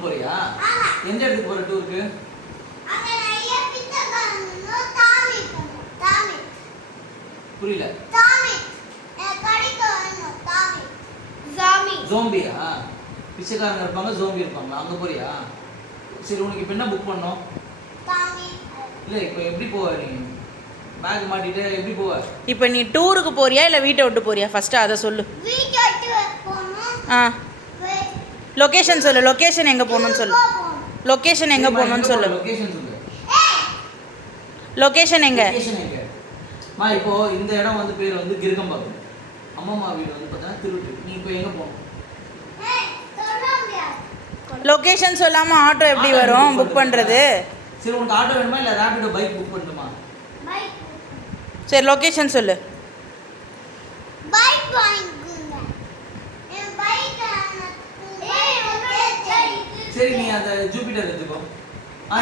டூருக்கு போறியா? எந்த இடத்துக்கு போற டூருக்கு? புரியல. ஜோம்பியா? பிச்சைக்காரங்க இருப்பாங்க, ஜோம்பி இருப்பாங்க. அங்க போறியா? சரி, உனக்கு இப்போ என்ன புக் பண்ணோம்? இல்ல, இப்போ எப்படி போவ நீ? பேக் மாட்டிட்டு எப்படி போவ? இப்போ நீ டூருக்கு போறியா இல்ல வீட்டை விட்டு போறியா? ஃபர்ஸ்ட் அதை சொல்லு. லொகேஷன் சொல்லு. லொகேஷன் எங்க போகணும்னு சொல்லு. லொகேஷன் எங்க போகணும்னு சொல்லு. லொகேஷன் சொல்லு. லொகேஷன் எங்க? லொகேஷன் எங்க? இப்போ இந்த இடம் வந்து பேர் வந்து கிருக்கம்பாக்கம். அம்மா வீடு வந்து பார்த்தா திருட்டு. நீ இப்போ எங்க போகணும்? லொகேஷன் சொல்லாம ஆட்டோ எப்படி வரும் புக் பண்றது? சரி, உனக்கு ஆட்டோ வேணுமா இல்ல ரேபிடோ பைக் புக் பண்ணணுமா? சரி, லொகேஷன் சொல்லு. பைக் வாங்குங்க. என் பைக் சரி, நீ அந்த ஜூபிட்டர் எடுத்துக்கோ.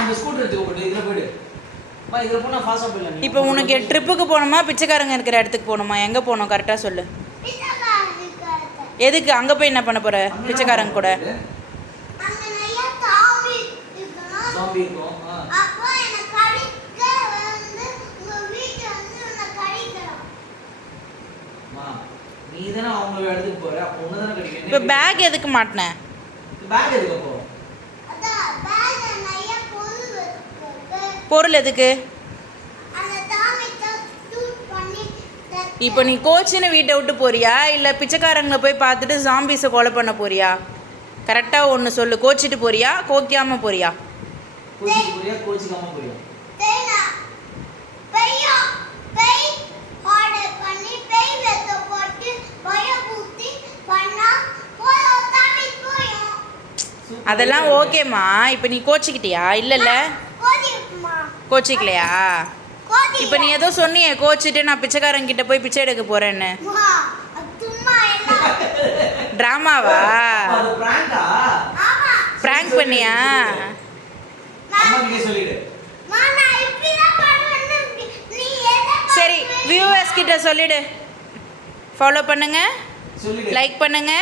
இந்த ஸ்கூட்டர் எடுத்துக்கோ. போட்டு இதுல போயிடு. இதுல போனா ஃபாஸ்டா போயிடலாம். இப்போ உனக்கு ட்ரிப்புக்கு போகணுமா பிச்சைக்காரங்க இருக்கிற இடத்துக்கு போகணுமா? எங்கே போகணும் கரெக்டாக சொல்லு. எதுக்கு அங்கே போய் என்ன பண்ண போகிற பிச்சைக்காரங்க கூட? இப்போ பேக் எதுக்கு மாட்டினேன்? பொருள் எதுக்கு? இப்போ நீ கோச்சின்னு வீட்டை விட்டு போறியா இல்லை பிச்சைக்காரங்களை போய் பார்த்துட்டு ஜாம்பிஸை கொலை பண்ண போறியா? கரெக்டாக ஒன்று சொல்லு. கோச்சிட்டு போறியா கோக்கியாமல் போறியா? அதெல்லாம் ஓகேம்மா. இப்போ நீ கோச்சிக்கிட்டியா? இல்லைல்ல, கோச்சிக்கலையா? இப்போ நீ ஏதோ சொன்னியே கோச்சிட்டு நான் பிச்சைக்காரங்கிட்ட போய் பிச்சை எடுக்க போறேன்னு. ட்ராமாவா? பிராங்க் பண்ணியா? சரி, வியூவர்ஸ் கிட்ட சொல்லிடு. ஃபாலோ பண்ணுங்க, லைக் பண்ணுங்க.